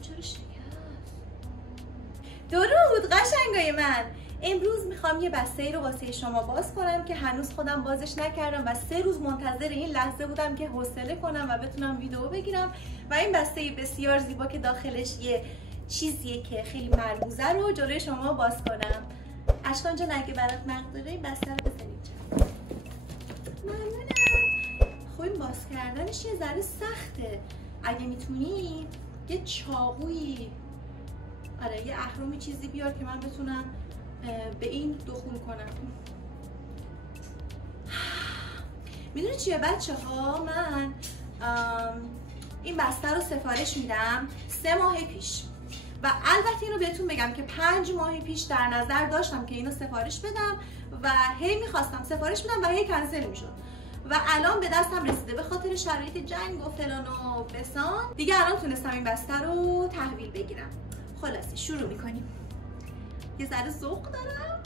چرا شکست؟ درود قشنگای من. امروز میخوام یه بسته ای رو واسه شما باز کنم که هنوز خودم بازش نکردم و 3 روز منتظر این لحظه بودم که حوصله کنم و بتونم ویدیو بگیرم. و این بسته بسیار زیبا که داخلش یه چیزیه که خیلی مرموزه رو جلوی شما باز کنم. اشکان جان اگه برات مقداره این بسته رو بزنید جا. ممنونم. خب این باز کردنش یه ذره سخته. اگه میتونی یه چاقویی، آره یه اهرمی چیزی بیار که من بتونم به این دخول کنم. میدونی چیه بچه ها، من این بسته رو سفارش میدم 3 ماه پیش و البته اینو بهتون بگم که 5 ماه پیش در نظر داشتم که اینو سفارش بدم و هی میخواستم سفارش بدم و هی کنسل میشد و الان به دستم رسیده به خاطر شرایط جنگ و فلان و بسان دیگه الان تونستم این بسته رو تحویل بگیرم. خلاصه شروع میکنیم. یه ذره ذوق دارم،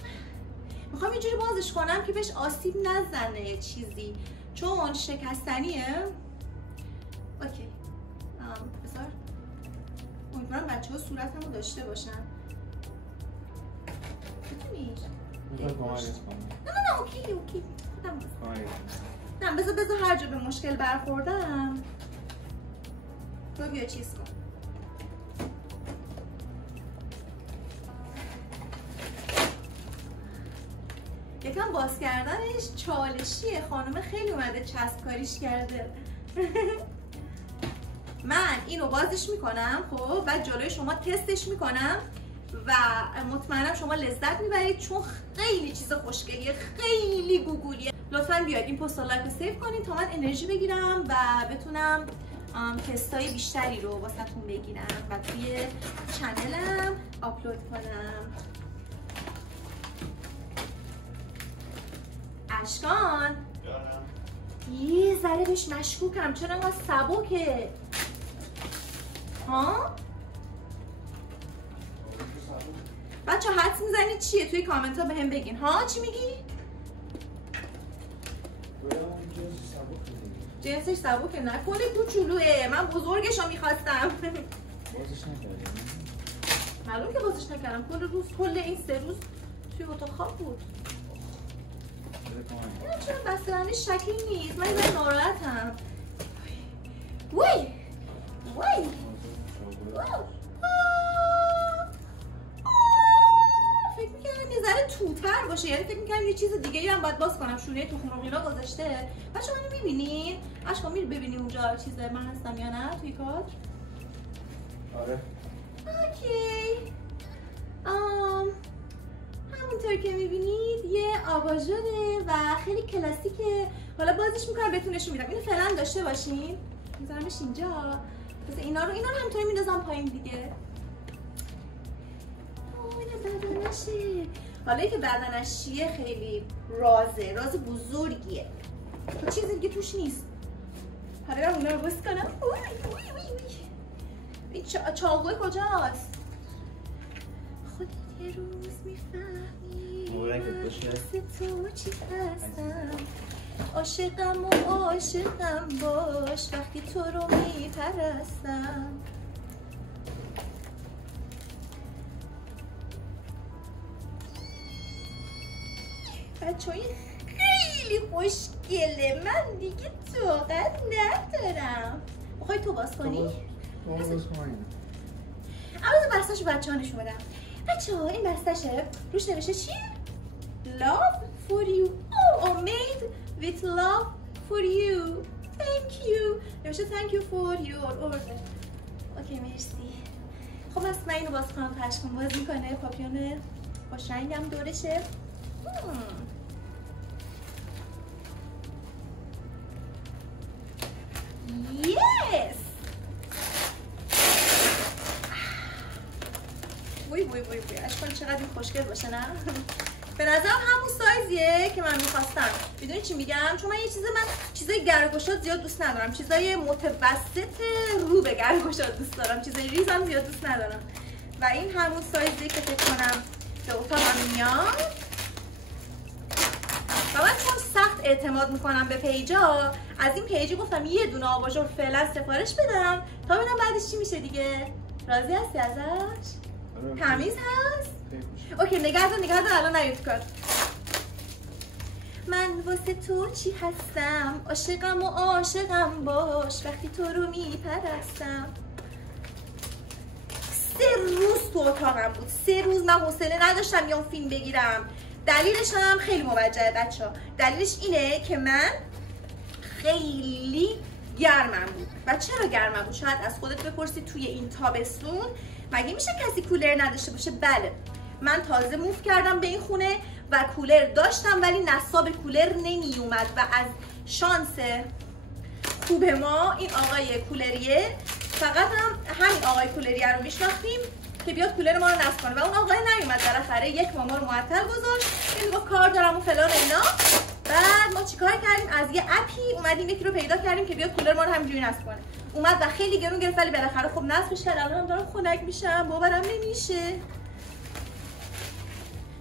میخوام اینجوری بازش کنم که بهش آسیب نزنه چیزی چون شکستنیه. اوکی بذار امیدوارم بچه ها صورتمو داشته باشن. میتونی؟ نه اوکی خودم نه بذار هر جا به مشکل برخوردم تو بیا چیز کن. یکم باز کردنش چالشیه، خانومه خیلی اومده چسب کاریش کرده. من اینو بازش میکنم خب بعد جلوی شما تستش میکنم و مطمئنم شما لذت میبرید چون خیلی چیز خوشگلیه، خیلی گوگولیه. لطفا بیاید این پست لایک رو سیو کنید تا من انرژی بگیرم و بتونم تستای بیشتری رو واسهتون بگیرم و توی چنلم آپلود کنم. اشکان یه ذره بهش مشکوکم، چرا انقدر سبکه؟ ها؟ بچه حدس میزنید چیه؟ توی کامنت ها بهم بگین. ها چی میگی؟ جنسش سبکه نکنه کوچولوه، من بزرگشو میخواستم. بازش نکردم؟ معلوم که بازش نکردم، کل این 3 روز توی اتاق خواب بود. چرا بسته‌بندی شکلی نیست؟ من یه ناراحتم. وای فکر می‌کردم یه ذره توتر باشه، یعنی فکر می‌کردم یه چیز دیگه‌ای هم باید باز کنم. شونه تخم مرغ اینا گذاشته. بچه منو می‌بینین؟ اشکان می‌ری ببینی اونجا چیز من هستم یا نه توی کادر؟ آره. اوکی. همونطور که میبینید یه آباژوره و خیلی کلاسیکه. حالا بازش میکنم بهتون نشون میدم. اینو فعلا داشته باشین. میذارمش اینجا. بس اینا رو همینطوری میندازم پایین دیگه. اینه بدنشه. حالا که بدنش چیه خیلی راز بزرگیه. تو چیزی دیگه توش نیست. حالا اونا رو باز کنم. این چاقوی کجاست؟ یه روز میفهمی تو چی هستم، عاشقم و عاشقم باش وقتی تو رو میپرستم. بچه های خیلی خوشگله، من دیگه طاقت ندارم. میخوای تو باز کنی؟ باز کنیم. اول بسته‌شو بچه ها نشون بدم. بچه ها این بستشه روش نوشته چیه؟ Love for you. Oh, made with love for you. Thank you. نوشته thank you for your order. اوکی مرسی. خب از من اینو باز کنم تا اشکان باز میکنه. پاپیون خوش رنگم دورشه. Yes. وای اشکال چقدر این خوشگل باشه نه؟ به نظرم همون سایزیه که من میخواستم. میدونی چی میگم؟ چون من چیزای گرگوشات زیاد دوست ندارم. چیزای متوسط رو به گرگوشات دوست دارم. چیزای ریزم زیاد دوست ندارم. و این همون سایزیه که فکر کنم به اتاقم میاد. و من چون سخت اعتماد میکنم به پیجا، از این پیجی گفتم یه دونه آباژور فعلا سفارش بدم تا ببینم بعدش چی میشه دیگه. راضی هستی ازش؟ تمیز هست؟ خیلی خوش. اوکی نگه دار الان نیاد کار. من واسه تو چی هستم، عاشقم و عاشقم باش وقتی تو رو میپرستم. 3 روز تو اتاقم بود، 3 روز من حوصله نداشتم یا فیلم بگیرم. دلیلش هم خیلی موجهه بچه ها. دلیلش اینه که من خیلی گرمم بود. و چرا گرمم بود؟ شاید از خودت بپرسی توی این تابستون مگه میشه کسی کولر نداشته باشه؟ بله من تازه موو کردم به این خونه و کولر داشتم ولی نصاب کولر نمی اومد و از شانس خوب ما این آقای کولریه، فقط همین آقای کولریه رو میشناختیم که بیاد کولر ما رو نصب کنه و اون آقای نیومد. بالاخره 1 ماه ما رو معطل گذاشت، این میگفت کار دارم و فلان اینا. بعد ما چیکار کردیم؟ از یه اپی اومدیم یکی رو پیدا کردیم که بیاد کولر ما رو همینجوری نصب کنه. اومد و خیلی گرون گرفت ولی بالاخره خب نصبش کرد. الانم دارم خنک میشم، باورم نمیشه.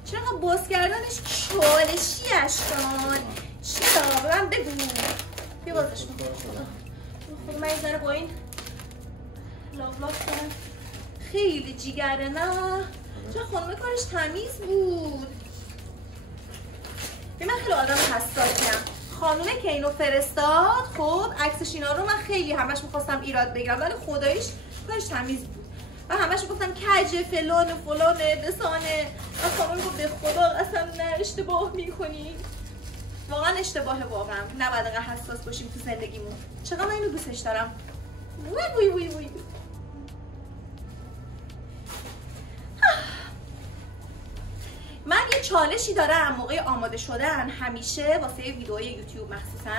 چرا باز کردنش چالشی اشکان؟ چرا؟ به من بگو. بیا بازش کن. خب من یه ذره با این لاف کنم. خیلی جیگره نه؟ چرا خانومه کارش تمیز بود؟ من خیلی آدم حساسیم. خانومه که اینو فرستاد خب عکسش اینا رو من خیلی همش میخواستم ایراد بگیرم ولی خداییش کارش تمیز بود و همش میگفتم کجه فلان و فلانه بسانه و خانوم گفت به خدا اصلا نه اشتباه میکنی. واقعا اشتباهه، واقعا نباید انقدر حساس باشیم تو زندگیمون. چقدر من اینو دوستش دارم. وی وی وی وی. من یه چالشی دارم موقع آماده شدن همیشه واسه ویدیوهای یوتیوب مخصوصا،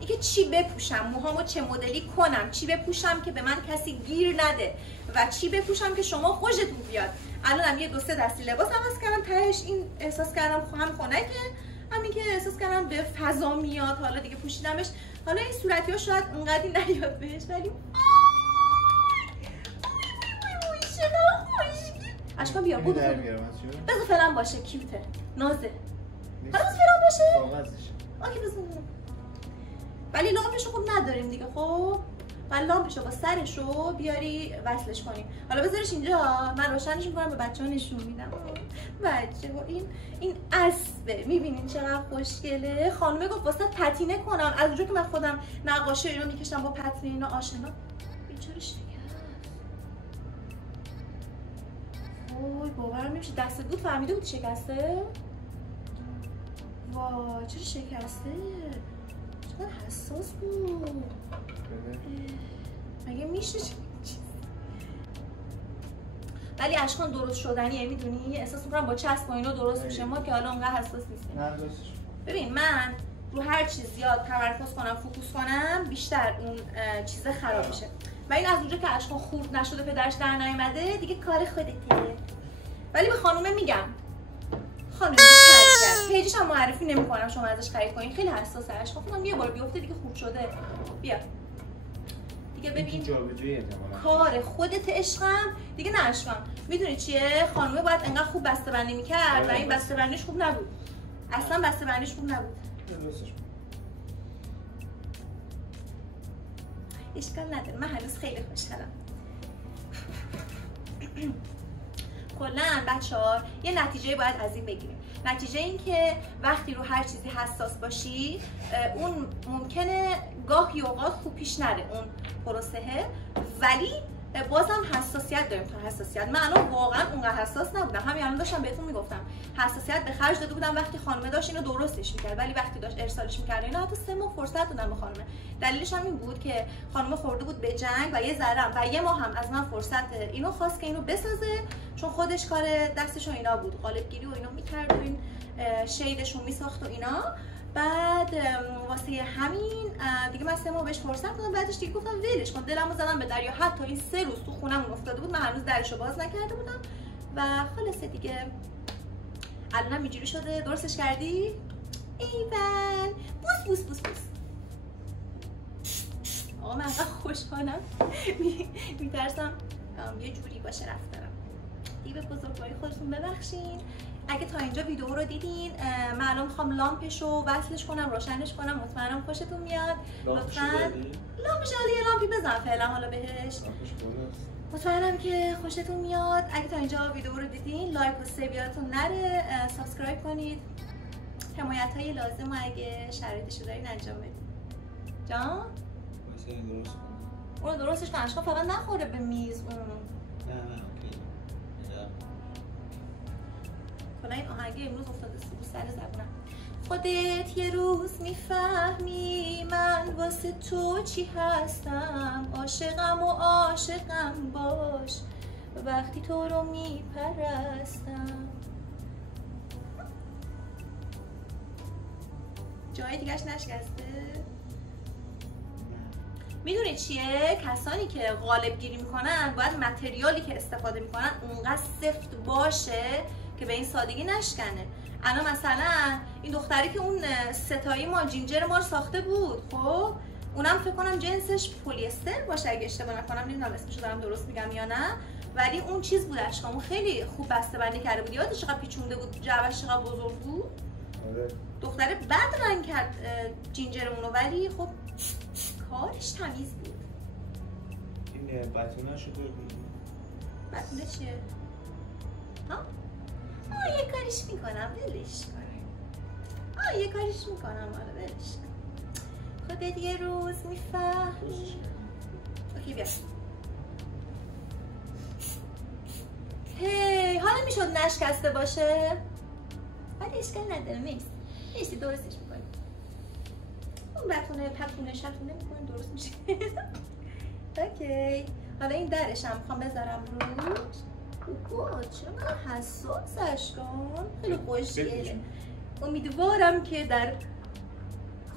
اینکه چی بپوشم، موهامو چه مدلی کنم، چی بپوشم که به من کسی گیر نده و چی بپوشم که شما خوشتون بیاد. الانم یه 2-3 دستی لباس عوض کردم، تهش این احساس کردم هم خنکه، همین که احساس کردم به فضا میاد. حالا دیگه پوشیدمش. حالا این صورتی‌ها شاید اونقدی نیاد بهش ولی اشکان بیا بود بذار فعلا باشه، کیوته، نازه. حالا بذار فعلا باشه کاغذش. اوکی بذار. ولی لامپشو خب نداریم دیگه. خب ولی لامپشو با سرشو بیاری وصلش کنیم. حالا بذارش اینجا، من روشنش میکنم به بچه‌ها نشون میدم. بچه‌ها این اسبه، میبینین چقدر خوشگله. خانومه گفت واسه پتینه کنم. از اونجا که من خودم نقاشی اینو میکشم با پتینه اینا آشنا. بیچاره شکست. وای باورم نمیشه. دستت بود فهمیده بودی شکسته؟ وای چرا شکسته؟ چقدر حساس بود. مگه میشه ولی اشکان درست شدنیه، میدونی؟ احساس میکنم با چسب و اینو درست میشه. ما که حالا اونقدر حساس نیستیم. ببین من رو هر چیز زیاد تمرکز کنم، فوکوس کنم، بیشتر اون چیز خراب میشه. و این از اونجا که اشکان خورد نشده، پدرش در نیومده، دیگه کار خودته. ولی به خانومه میگم خانومه پیجش هم معرفی نمیکنم شما ازش خرید کنین، خیلی حساسه. اشکان خودم یه بار بیفته دیگه خوب شده. بیا دیگه ببین کار خودت عشقم دیگه. نه اشکان میدونی چیه؟ خانومه باید انقدر خوب بسته‌بندی میکرد و این بسته‌بندیش خوب نبود. اصلا بسته‌بندیش خوب نبود. اشکال نداره، من هنوز خیلی خوشحالم. کلاً بچه‌ها یه نتیجه باید از این بگیریم. نتیجه این که وقتی رو هر چیزی حساس باشی اون ممکنه گاهی اوقات خوب پیش نره اون پروسهه، ولی بازم حساسیت داریم. تا حساسیت من الان واقعا اونقدر حساس نبودم. همین الان داشتم بهتون میگفتم حساسیت به خرج داده بودم وقتی خانومه داشت اینو درستش میکرد، ولی وقتی داشت ارسالش میکرد اینا حتی 3 ماه فرصت دادم به خانومه. دلیلش هم این بود که خانومه خورده بود به جنگ و یه ذره و یه ماه هم از من فرصت اینو خواست که اینو بسازه، چون خودش کار دستشون اینا بود، قالبگیری و اینا میکرد و این شیدشون میساخت و اینا. بعد واسه همین دیگه من 3 ماه بهش فرصت دادم. بعدش دیگه گفتم ولش کن، دلمو زدم به دریا. حتی این 3 روز تو خونمون افتاده بود، من هنوز درشو باز نکرده بودم و خلاصه دیگه الانم اینجوری شده. درستش کردی؟ ایول بوس بوس بوس بوس. آقا من انقدر خوشحالم میترسم یه جوری باشه رفتارم. دیگه به بزرگواری خودتون ببخشین. اگه تا اینجا ویدیو رو دیدین، من الان میخوام لامپشو وصلش کنم، روشنش کنم، مطمئنم خوشتون میاد. لطفاً لامپش یه لامپی بزن فعلا حالا بهش. مطمئنم که خوشتون میاد. اگه تا اینجا ویدیو رو دیدین لایک و سیو یادتون نره، سابسکرایب کنید، حمایت های لازم و اگه شرایطش رو دارین انجام بدید. جان؟ اون درستش کن اشکال فقط نخوره به میز. اون نه کلا این آهنگه امروز افتاده سر زبونم. خودت یه روز میفهمی من واسه تو چی هستم، عاشقم و عاشقم باش وقتی تو رو میپرستم. جای دیگهش نشکسته؟ میدونی چیه؟ کسانی که قالب گیری میکنن باید متریالی که استفاده میکنن اونقدر سفت باشه که به این سادگی نشکنه. الان مثلا این دختری که اون ستایی ما جینجر ما رو ساخته بود، خب اونم فکر کنم جنسش پلیستر باشه اگه اشتباه نکنم، نمیدونم اسمشو دارم درست میگم یا نه، ولی اون چیز بود اشکامو خیلی خوب بسته بندی کرده بود. یادش چقدر پیچونده بود، جعبش چقدر بزرگ بود. آره. دختره بد رنگ کرد جینجرمونو ولی خب کارش تمیز بود. این بتونه شو بگی. بتونه چیه؟ ها؟ یه کاریش میکنم دلش کنه. یه کاریش میکنم آره دلش کنه. خودت یه روز میفهمی. اوکی بیا. هی حالا میشد نشکسته باشه ولی اشکال نداره. میسی درستش میکنی. اون بتونه پتونه شتونه میکنیم درست میشه. اوکی حالا این درش هم میخوام بذارم روش. چقدر حساسش کن، خیلی خوشگله. امیدوارم که در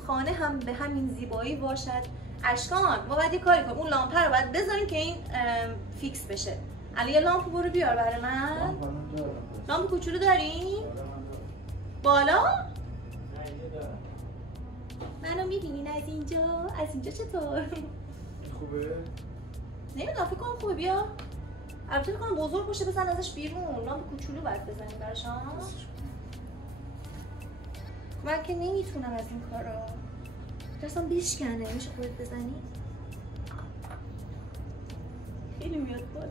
خانه هم به همین زیبایی باشد. اشکان ما باید یه کاری کنیم، اون لامپه رو باید بذاریم که این فیکس بشه. الان یه لامپ برو بیار برای من. لامپ کوچولو داری؟ بالا؟ منو میبینین از اینجا؟ از اینجا چطور؟ خوبه؟ نمیدونم فکر کنم خوبه. بیا البته فکر کنم بزرگ باشه بزن ازش بیرون. لامپ کوچولو باید بزنیم براشون. من که نمیتونم از این کارا. درستم بشکنه. میشه خودت بزنی؟ خیلی میاد بالا.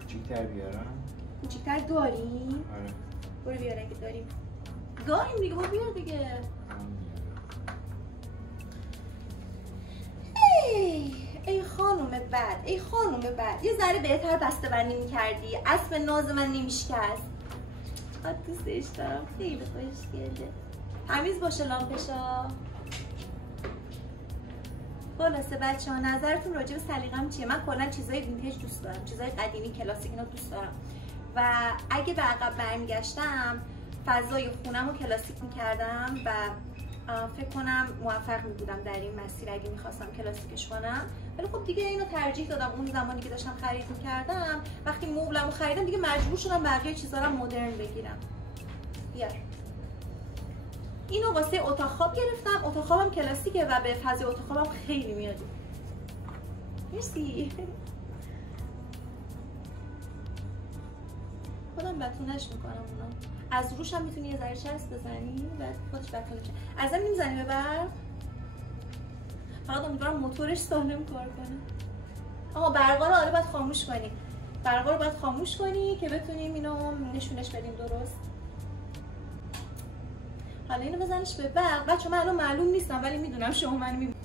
کوچیک‌تر بیارم؟ کوچیک‌تر داریم؟ آره. برو بیار اگه داریم. داریم دیگه برو بیار دیگه. ای خانوم بد، ای خانوم بد، یه ذره بهتر بسته بندی میکردی. اسب ناز من نمیشکست. دوستش دارم خیلی خوشگله. تمیز باشه لامپشا. خلاصه بچه ها نظرتون راجع به سلیقه‌م چیه؟ من کلا چیزای وینتیج دوست دارم، چیزای قدیمی کلاسیک اینا دوست دارم و اگه به عقب برمیگشتم فضای خونم رو کلاسیک میکردم و فکر کنم موفق میبودم در این مسیر اگه میخواستم کلاسیکش کنم. ولی خب دیگه اینو ترجیح دادم اون زمانی که داشتم خرید میکردم. وقتی مبلمو خریدم دیگه مجبور شدم بقیه چیزا رو مدرن بگیرم. بیار اینو واسه اتاق خواب گرفتم. اتاق خوابم کلاسیکه و به فضای اتاق خوابم خیلی میاد. مرسی. خودم بتونش میکنم اونا. از روش هم میتونی یه ذره چسب بزنی بعد خودش بتونه شه. از همین میزنی ببر. فقط امیدوارم موتورش سالم کار کنه. آها برقا رو آره باید خاموش کنی. برقا رو باید خاموش کنی که بتونیم اینو نشونش بدیم درست. حالا اینو بزنش به برق. بچه من الان معلوم نیستم ولی میدونم شما منو میبینید.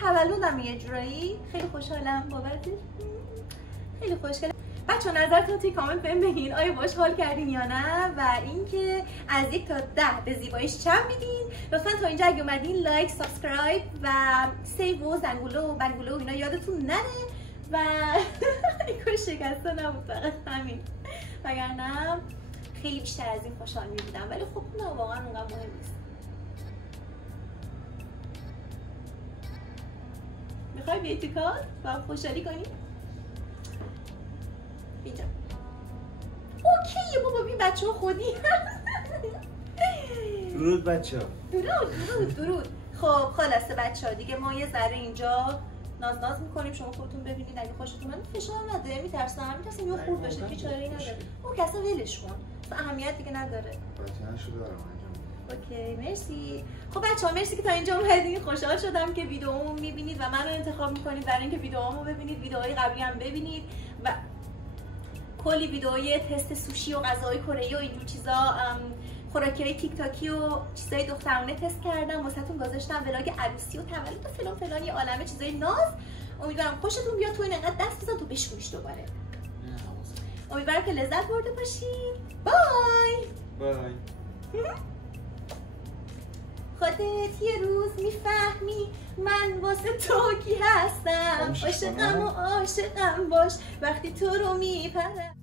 تولدم یه جورایی خیلی خوشحالم بابتش. خیلی خوشگله. بچه‌ها نظرتون توی کامنت بهم بگین آیا باهاش حال کردین یا نه و اینکه از 1 تا 10 به زیباییش چند میدین. لطفا تا اینجا اگه اومدین لایک، سابسکرایب و سیو و زنگوله و بنگوله و اینا یادتون نره و اینکه شکسته نبود فقط همین. وگرنه خیلی بیشتر از این خوشحال می‌بودم ولی خب نه واقعا اونقدر مهم نیست. میخوای بیای تو کار و خوشحالی کنی؟ اینجا اوکیه بابا بی بچه ها خودی. درود بچه ها. درود. خب خلاصه بچه‌ها دیگه ما یه ذره اینجا ناز میکنیم، شما خودتون ببینید اگه خوشتون من فشار نده، میترسم یه خورد بشه که چاره‌ای نداره. اون که اصلا ولش کن، اهمیت دیگه نداره. بچه‌هاشو دارم اوکی مرسی. خب بچه‌ها مرسی که تا اینجا اومدین. خوشحال شدم که ویدیومو میبینید و منو انتخاب میکنید برای اینکه ویدیوامو ببینید. ویدیوهای قبلی هم ببینید و کلی ویدیوهای تست سوشی و غذاهای کره‌ای و اینجور چیزا، خوراکی‌های تیک تاکی و چیزای دخترانه تست کردم واسهتون گذاشتم، ولاگ عروسی و تولد و فلان فلان، یه عالمه چیزای ناز. امیدوارم خوشتون بیاد. تو این انقدر دست بزن تو بشکونیش دوباره. امیدوارم که لذت برده باشید. بای. خودت یه روز میفهمی من واسه تو کی هستم، عاشقم و عاشقم باش وقتی تو رو میپرم.